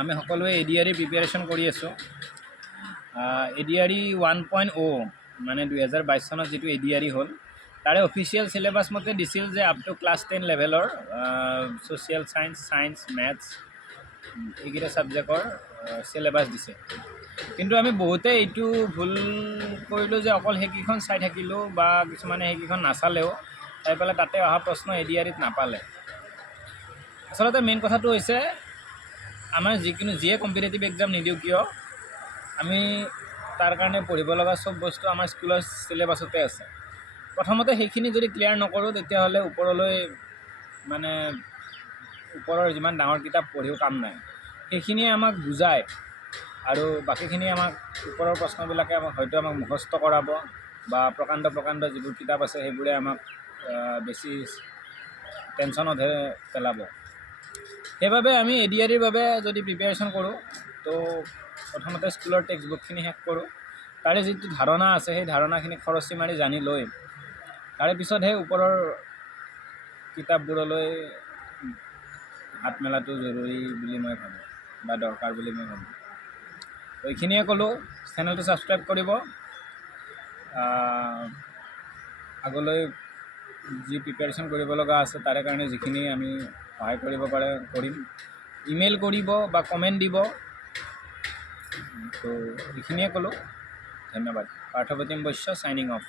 আমি সকলোৱে ADRE preparation কৰি আছোঁ। ADRE 1.0 মানে 2022 চনত যিটো ADRE হ'ল তাৰে অফিচিয়েল চিলেবাছ মতে দিছিল যে আপ টু ক্লাছ 10 লেভেলৰ ছ'চিয়েল ছায়েন্স, মেথছ এইকেইটা ছাবজেক্টৰ চিলেবাছ দিছে। কিন্তু আমি বহুতে এইটো ভুল কৰিলোঁ যে অকল সেইকেইখন চাই থাকিলোঁ বা কিছুমানে সেইকেইখন নাচালেও চাই পেলাই তাতে অহা প্ৰশ্ন ADREত নাপালে। আচলতে মেইন কথাটো হৈছে আমাৰ যিয়ে কম্পিটিটিভ এক্সাম নিদিওঁ কিয় আমি তাৰ কাৰণে পঢ়িব লগা চব বস্তু আমাৰ স্কুলৰ চিলেবাছতে আছে। প্ৰথমতে সেইখিনি যদি ক্লিয়াৰ নকৰোঁ তেতিয়াহ'লে ওপৰলৈ মানে ওপৰৰ যিমান ডাঙৰ কিতাপ পঢ়িও কাম নাই। সেইখিনিয়ে আমাক বুজায় আৰু বাকীখিনি আমাক ওপৰৰ প্ৰশ্নবিলাকে হয়তো আমাক মুখস্থ কৰাব বা প্ৰকাণ্ড যিবোৰ কিতাপ আছে সেইবোৰে আমাক বেছি টেনশ্যনতহে পেলাব। সেইবাবে আমি ADREৰ বাবে যদি প্ৰিপেৰেশ্যন কৰোঁ তো প্ৰথমতে স্কুলৰ টেক্সট বুকখিনি শেষ কৰোঁ। তাৰে যিটো ধাৰণা আছে সেই ধাৰণাখিনি খৰচি মাৰি জানি লৈ তাৰে পিছতহে ওপৰৰ কিতাপবোৰলৈ হাত মেলাটো জৰুৰী বুলি মই ভাবোঁ বা দৰকাৰ বুলি মই ভাবোঁ। তো এইখিনিয়ে ক'লোঁ। চেনেলটো ছাবস্ক্ৰাইব কৰিব। আগলৈ যি প্ৰিপেৰেশ্যন কৰিব লগা আছে তাৰে কাৰণে যিখিনি আমি সহায় কৰিব পাৰে কৰিম। ইমেইল কৰিব বা কমেণ্ট দিব। তো এইখিনিয়ে ক'লোঁ। ধন্যবাদ। Parthapratim Baishya, signing of.